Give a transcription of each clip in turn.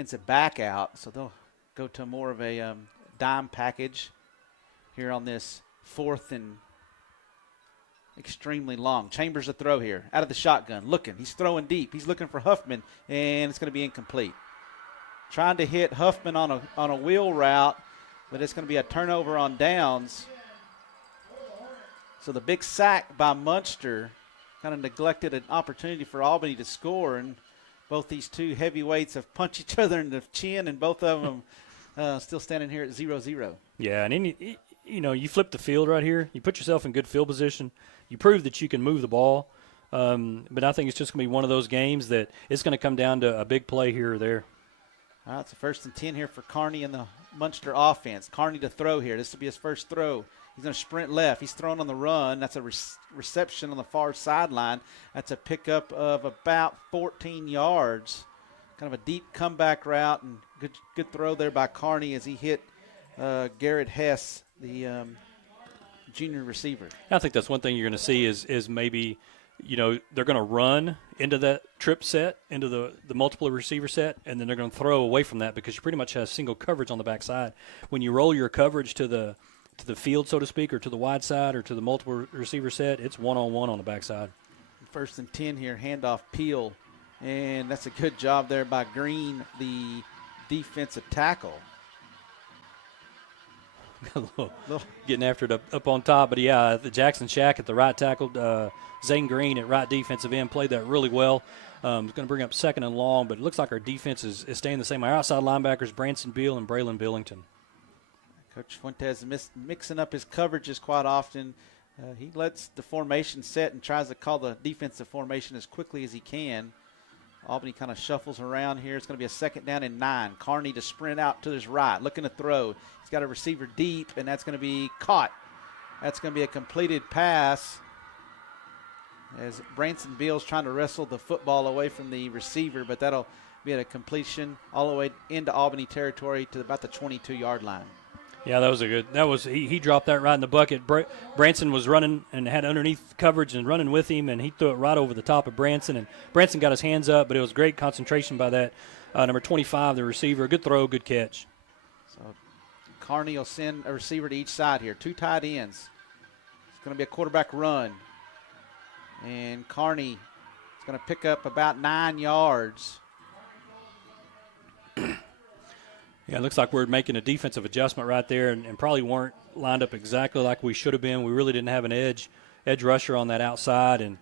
defensive back out, so they'll go to more of a dime package here on this 4th and extremely long. Chambers a throw here out of the shotgun, looking. He's throwing deep. He's looking for Huffman, and it's going to be incomplete. Trying to hit Huffman on a wheel route, but it's going to be a turnover on downs. So the big sack by Muenster kind of neglected an opportunity for Albany to score, and both these two heavyweights have punched each other in the chin, and both of them still standing here at 0-0. Yeah, and you flip the field right here. You put yourself in good field position. You prove that you can move the ball. But I think it's just going to be one of those games that it's going to come down to a big play here or there. All right, it's a 1st and 10 here for Kearney in the Muenster offense. Kearney to throw here. This will be his first throw. He's going to sprint left. He's throwing on the run. That's a reception on the far sideline. That's a pickup of about 14 yards. Kind of a deep comeback route, and good throw there by Kearney as he hit Garrett Hess, the junior receiver. I think that's one thing you're going to see is maybe, they're going to run into that trip set, into the multiple receiver set, and then they're going to throw away from that because you pretty much have single coverage on the backside. When you roll your coverage to the field, so to speak, or to the wide side or to the multiple receiver set, it's one-on-one on the backside. 1st and 10 here, handoff Peel, and that's a good job there by Green, the defensive tackle. Getting after it up on top. But, yeah, the Jackson Shack at the right tackle, Zane Green at right defensive end played that really well. It's going to bring up 2nd and long, but it looks like our defense is staying the same. Our outside linebackers, Branson Beal and Braylon Billington. Coach Fuentes mixing up his coverages quite often. He lets the formation set and tries to call the defensive formation as quickly as he can. Albany kind of shuffles around here. It's going to be a 2nd down and 9. Kearney to sprint out to his right, looking to throw. He's got a receiver deep, and that's going to be caught. That's going to be a completed pass as Branson Beal's trying to wrestle the football away from the receiver, but that'll be at a completion all the way into Albany territory to about the 22-yard line. Yeah, he dropped that right in the bucket. Branson was running and had underneath coverage and running with him, and he threw it right over the top of Branson. And Branson got his hands up, but it was great concentration by that number 25, the receiver. Good throw, good catch. So Kearney will send a receiver to each side here. 2 tight ends. It's going to be a quarterback run. And Kearney is going to pick up about 9 yards. Yeah, it looks like we're making a defensive adjustment right there and probably weren't lined up exactly like we should have been. We really didn't have an edge rusher on that outside. And,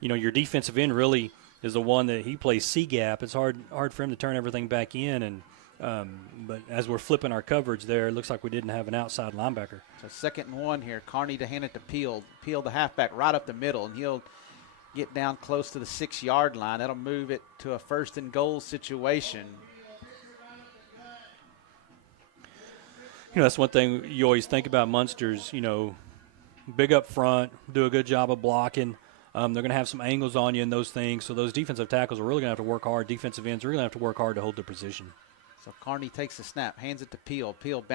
your defensive end really is the one that he plays C-gap. It's hard for him to turn everything back in. And but as we're flipping our coverage there, it looks like we didn't have an outside linebacker. So 2nd and 1 here. Kearney to hand it to Peel. Peel, the halfback, right up the middle, and he'll get down close to the 6-yard line. That'll move it to a 1st and goal situation. That's one thing you always think about Muenster's, big up front, do a good job of blocking. They're going to have some angles on you and those things. So those defensive tackles are really going to have to work hard. Defensive ends are really going to have to work hard to hold their position. So Kearney takes the snap, hands it to Peel. Peel